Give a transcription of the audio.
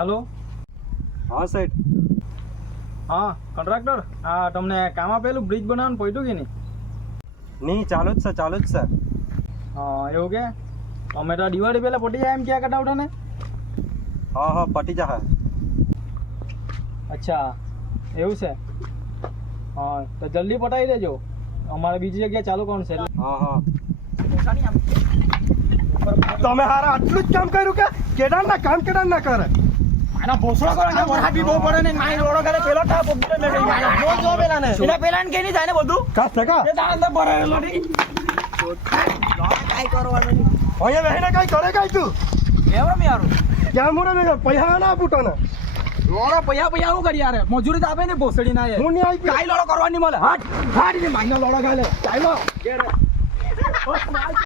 Hello हाँ सेठ हाँ કોન્ટ્રાક્ટર આ તમને કામ આપેલું બ્રિજ બનાવવાનું પડ્યું કે નહીં? नहीं चालू જ છે હા એવું કે અમે તો દિવાળી પહેલા પટી જાય એમ ક્યાં કટાવતા ને? हाँ हाँ पटी जा है અચ્છા એવું છે હા તો જલ્દી પટાવી દેજો અમારે બીજી જગ્યાએ ચાલુ કરવાનું છે એટલે. हाँ हाँ તમે હારા આટલું જ કામ કર્યું કે કેદારના કામ કેદાર ના કરે આના ભોસડો કરો ને વરસાદ બી બહુ પડે ને માઈ રોડો કરે પેલો ટા પોપટે મે ગઈ મારા જો જો પેલા ને એટલે પેલા ને કે નહીં જાય ને બધું કાસ ટકા એ દાન અંદર ભરેલો નહીં કાઈ કરવાનું નહીં અહીંયા બેહીને કઈ કરે કઈ તું એવરો મે યાર ક્યાં મોડે ને પૈસા ના આપું તને લોડો પૈયા હું કરી યાર મજૂરી તો આપે ને ભોસડી ના હું નહીં આવી કાઈ લોડો કરવાની મળે હાટ હાટ ને માઈનો લોડો ગાલે ચાલો